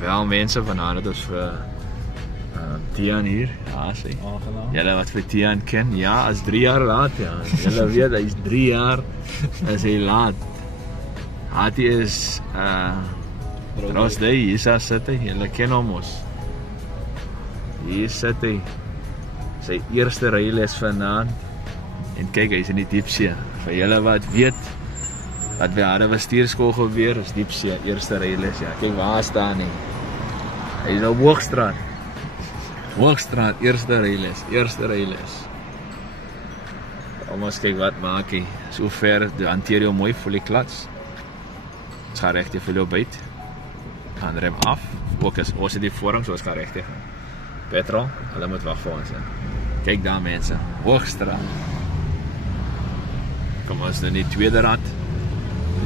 Wel mense, vanaand het ons vir Tiaan hier. Ja, sê. Aangenaam. Julle wat vir Tiaan ken, ja, is 3 jaar laat, ja. Julle weet, hy is 3 jaar, is hy laat. Hati is, Rosdey, hier sit hy, julle ken hom ons. Hier sit hy, sy eerste ryles vanaand. En kyk, hy is in die diepsee. Vir julle wat weet, wat by Harde Bestuurskool gebeur, is diepsee, eerste ryles, ja. Kyk, waar staan hy? Hy is op Hoogstraat. Hoogstraat, eerste ryles. Kom ons kyk wat maak hy. So ver, hanteer jy mooi, voel die klats. Ons gaan recht vir jou byt. Gaan rem af. Ook as ons het die voorrang, so ons gaan recht gaan. Petrol, hulle moet wacht vir ons. Ja. Kyk daar mense, Hoogstraat. Kom ons in die tweede rad.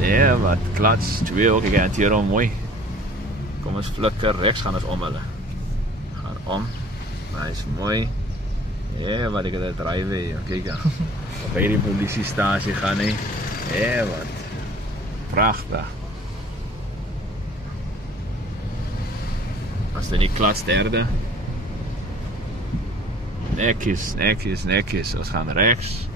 Nee, wat klats, 2 ook, ek hanteer hom mooi. Kom ons flikker rechts, gaan ons om hulle. Gaan om. Hy is mooi. Ja, wat ek het drive, kyk ja. By die polisiestasie gaan hy. Ja, wat. Prachtig. As dit nie klats derde. Netjies. Ons gaan rechts.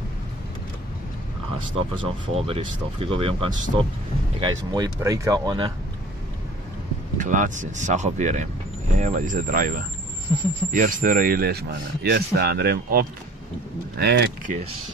Gaan stop as om voor by die stop. Kyk of hy hom kan stop. Kyk, hy is mooi breika onder. Klats en sag op die rem. Ja, wat is dit drive? Eerste ryles, man. Eerste aan rem op. Netjies.